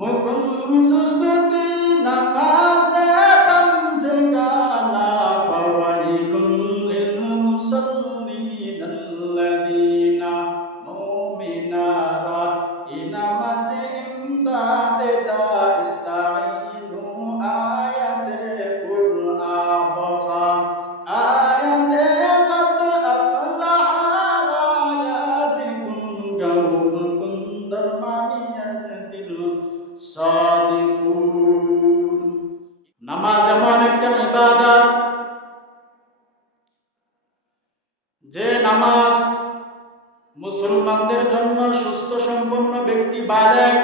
মুকুনসুসুতি নামাজে পাঞ্জেগানা ফাওয়াইলুন লিল মুসাল্লিন আল্লাযীনা মুমিনারা ইনামাজে ইমদাদে দা ইস্তাঈনু আয়াতে কুরআ বখা আয়াতে কদ আফলাহা আয়াতিকুম গাউরুকুম দরমানিয়াসদিল সাদিকুন। নামাজ এমন একটা ইবাদত যে নামাজ মুসলমানদের জন্য সুস্থ সম্পন্ন ব্যক্তি বালেগ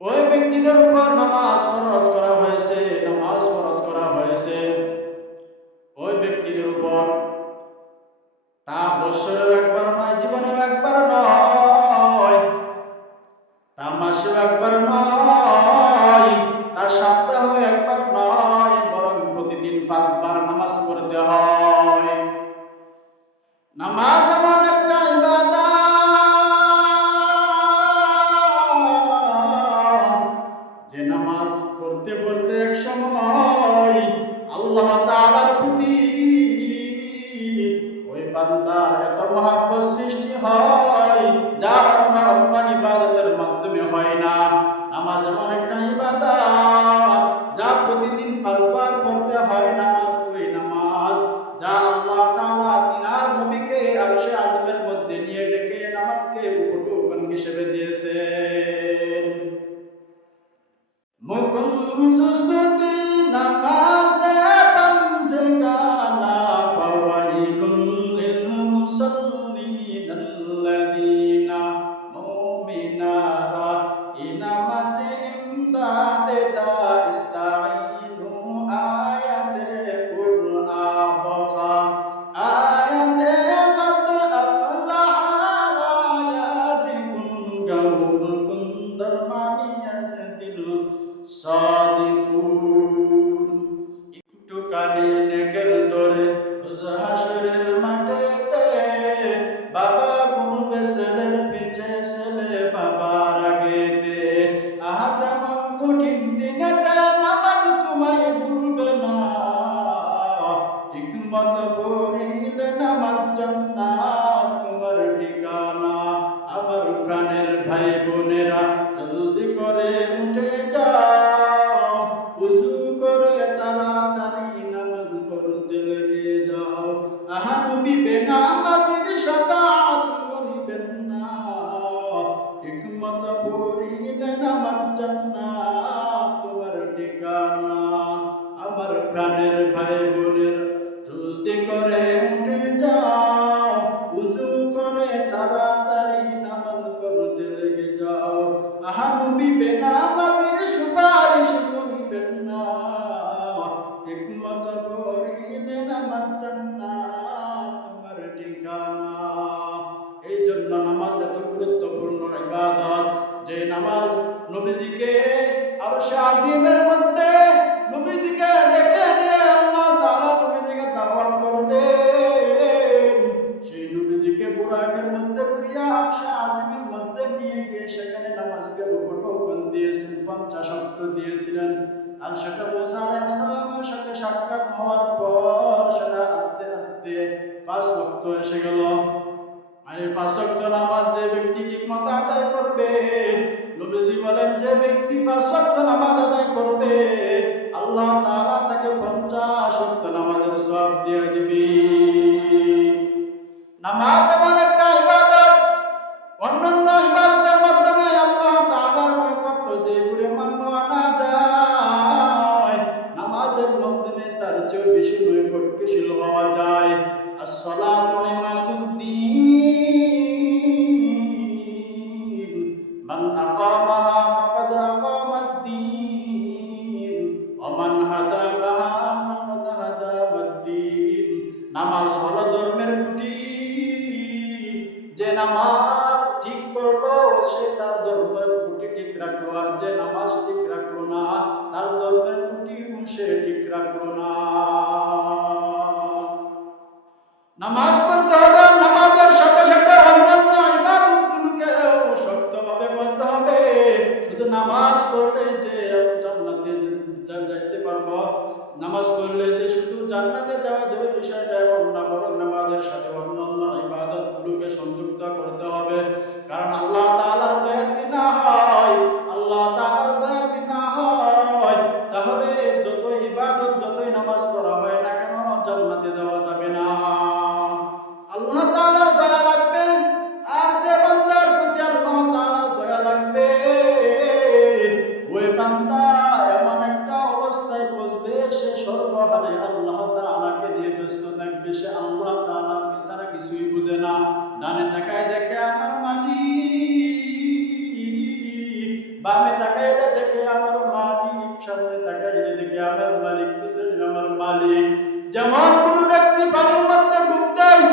ওই ব্যক্তিদের উপর নামাজ ফরজ করা হয়েছে ওই ব্যক্তিদের উপর তা বছরেও একবার নয়, জীবনেও একবার নয়, তা মাসেও একবার নয়, তা সপ্তাহে একবার নয়, বরং প্রতিদিন 5 বার নামাজ পড়তে হয়। নামাজ এমন একটা ইবাদত যে নামাজ পড়তে পড়তে এক সময় আল্লাহ তাআলার প্রতি ওই বান্দার এত মহব্বত সৃষ্টি হয় যা অন্য ইবাদতের মাধ্যমে হয় না। নামাজ এমন একটা ইবাদত যা প্রতিদিন 5 বার পড়তে হয়। ওই নামাজ যা আল্লাহ তাআলা তিনার নবীকে আরশে আযমের মধ্যে নিয়ে ডেকে নামাজকে উপটোকন হিসেবে দিয়েছেন। মুকুনসুসুতি নামাজে পাঞ্জেগানা ফাওয়াইলুন লিল মুসাল্লিন আল্লাযীনা মুমিনারা ইনামাজে ইমদাদে দা ইস্তাঈনু আয়াতে কুরআ বখা আয়াতে কদ আফলাহা আয়াতিকুম গাউরুকুম দরমানিয়াসদিল সাদিকুন। একটুখানি নেকের তোরে হাসরের মাঠেতে বাবা ঘুরবে ছেলের পিছে, ছেলে বাবার আগেতে। আহা তেমন কঠিন দিনেতে নামাজ তোমায় ভুলবে না, ঠিক মতো পড়িলে নামাজ জান্নাত তোমার ঠিকানা। আমার প্রাণের ভাই বোনেরা জলদি করে উঠে যাও, উযু করে তাড়াতাড়ি নামাজ পড়তে লেগে যাও। আহা নবী বেনামাজীর শাফাআত করিবেন না, ঠিকমতো পড়িলে নামাজ জান্নাত তোমার ঠিকানা। আমার প্রাণের ভাই বোনেরা জলদি করে উঠে যাও, উযু করে তাড়াতাড়ি নামাজ পড়তে লেগে যাও। আহা নবী বেনামাজীর সুপারিশ করিবেন না, ঠিকমতো পড়িলে নামাজ জান্নাত তোমার ঠিকানা। এই জন্য নামাজ এত গুরুত্বপূর্ণ ইবাদত যে নামাজ নবীজিকে আরশে আজিমের মধ্যে নবীজিকে ডেকে নিয়ে আল্লাহ তাআলা নবীজিকে দাওয়াত করলেন। সেই নবীজিকে বুরাকের মধ্যে করিয়া আরশে আজিমের মধ্যে নিয়ে গিয়ে সেখানে নামাজকে উপটোকন দিয়েছেন, 50 ওয়াক্ত দিয়েছিলেন। আর সেটা মুসা আলাইহিস সালামের সাথে সাক্ষাৎ হওয়ার পর সেটা আস্তে আস্তে 5 ওয়াক্ত এসে গেল। আর এই 5 ওয়াক্ত নামাজ যে ব্যক্তি ঠিকমতো আদায় করবে, নবীজি বলেন যে ব্যক্তি 5 ওয়াক্ত নামাজ আদায় করবে আল্লাহ তাআলা তাকে 50 ওয়াক্ত নামাজের সওয়াব দিয়ে দিবে। নামাজ এমন একটা ইবাদত, অন্যান্য ইবাদতের মাধ্যমে আল্লাহ তাআলার নৈকট্য যে পরিমাণ আনা যায়, নামাজের মাধ্যমে তার চেয়ে বেশি নৈকট্যশীল হওয়া যায়। as-salatu imaduddin man aqamaha faqad aqama ad-din wa man hadamaha faqad hadama ad-din। নামাজ হলো ধর্মের খুঁটি, যে নামাজ ঠিক করলো সে তার ধর্মের খুঁটি ঠিক রাখলো, আর যে নামাজ ঠিক রাখলো না তার ধর্মের খুঁটি সে ঠিক রাখলো না। নামাজ পড়তে হবে, নামাজের সাথে সাথে অন্যান্য ইবাদতগুলোকেও শক্তভাবে বলতে হবে শুধু নামাজ পড়লে যে জান্নাতে যাইতে পারবো, নামাজ পড়লে যে শুধু জান্নাতে যাওয়া যাবে বিষয়টা এমন না, বরং নামাজের সাথে অন্যান্য ইবাদতগুলোকে সংযুক্ত করতে হবে। কারণ আল্লাহ তাআলার দয়া বিনা হয়, আল্লাহ তাআলার দয়া বিনা হয় তাহলে যত ইবাদত যতই নামাজ পড়া হয় না কেন জান্নাতে যাওয়া যাবে না। আল্লাহ তাআলার দয়া লাগবে, আর যে বান্দার প্রতি আল্লাহ তাআলার দয়া লাগবে ওই বান্দা এমন একটা অবস্থায় পৌঁছবে সে সর্বহারে আল্লাহ তাআলাকে নিয়ে ব্যস্ত থাকবে, সে আল্লাহ তাআলাকে ছাড়া কিছুই বুঝে না। ডানে তাকায় দেখে আমার মালিক, বামে তাকাইলে দেখে আমার মালিক, সামনে তাকাইলে দেখে আমার মালিক, পিছনে আমার মালিক। যেমন কোন ব্যক্তি পানির মধ্যে ডুব দেয়,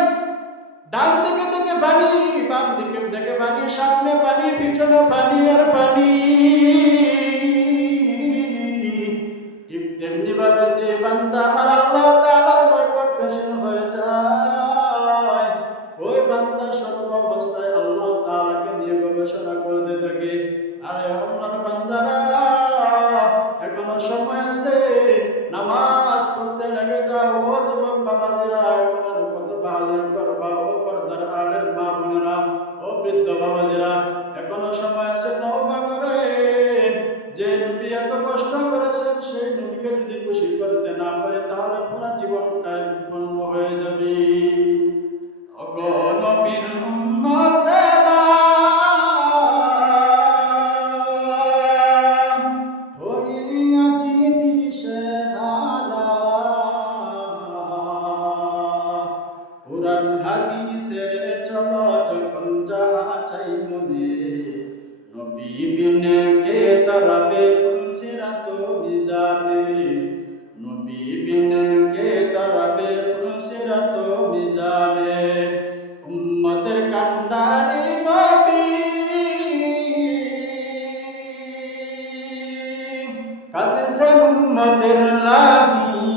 ডান দিকে দেখে পানি, বাম দিকে দেখে পানি, সামনে পানি, পিছনে পানি আর পানি, ঠিক তেমনি ভাবে যে বান্দা আমার আল্লাহ তাআলার নৈকট্যশীল হয়ে যায় ওই বান্দা সর্ব অবস্থায় আল্লাহ তাআলাকে নিয়ে গবেষণা করতে থাকে। আরে আল্লাহর বান্দারা এখনো সময় আছে, নামাজ পড়তে লেগে যাও। ও যুবক বাবাজিরা, এখন আর কত বাহাদুরি করবা? ও পর্দার আড়ের মা বোনেরা, ও বৃদ্ধ বাবাজিরা, এখনো সময় আছে, তওবা করেন। যে নবী এত কষ্ট করেছেন সেই নবীকে যদি খুশি করতে না পারে তাহলে পুরো জীবনটাই বিপন্ন হয়ে যাবে। ওগো নবীর উম্মতেরা, হইয়াছি দিশেহারা, কুরআন হাদিসের চলো যখন যাহা চাই মনে, নবী বিনে কে তরাবে ফুলসিরাত মিজানে, নবী বিনে কে তরাবে ফুলসিরাত মিজানে। উম্মতের কান্ডারি নবী, কাঁদছেন উম্মতের লাগি,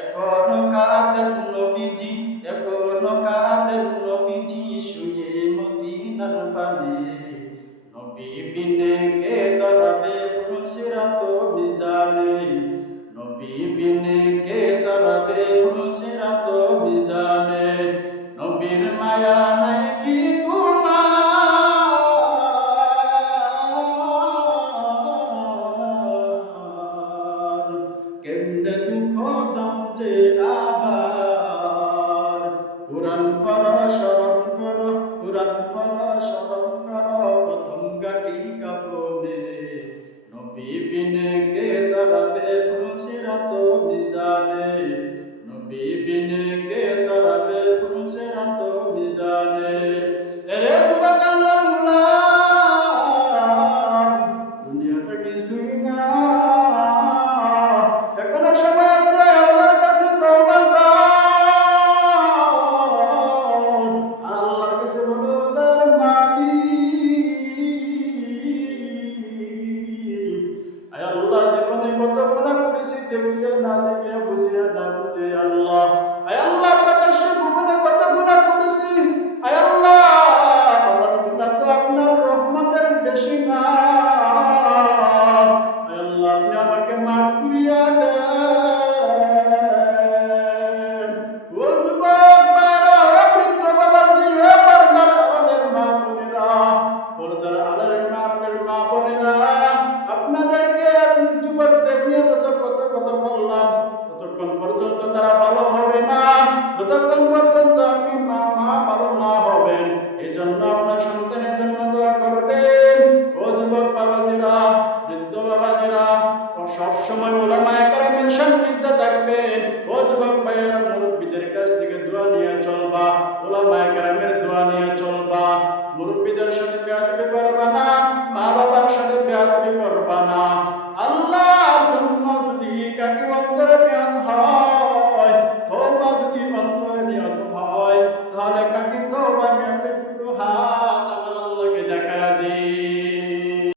এখনো কাঁদেন নবীজি, এখনো কাঁদেন নবীজি শুয়ে মদিনার পানে, নবী বিনে কে তরাবে ফুলসিরাত মিজানে, নবী বিনে কে তরাবে ফুলসিরাত মিজানে। নবীর মায়া নাই কি তোমার, কেমনে দুঃখ দাও যে আবার। কুরআন পড়ো স্মরণ করো, কুরআন পড়ো স্মরণ করো প্রথম গাটি কাফনে, নবী বিনে কে তরাবে ফুলসিরাত মিজানে, নবী বিনে কে তরাবে ফুলসিরাত মিজানে। এরে যুবক আল্লাহর গোলাম, দুনিয়াটা কিছুই না, এখনো সময় আছে, আল্লাহর কাছে তওবা কর, আর আল্লাহর কাছে বলো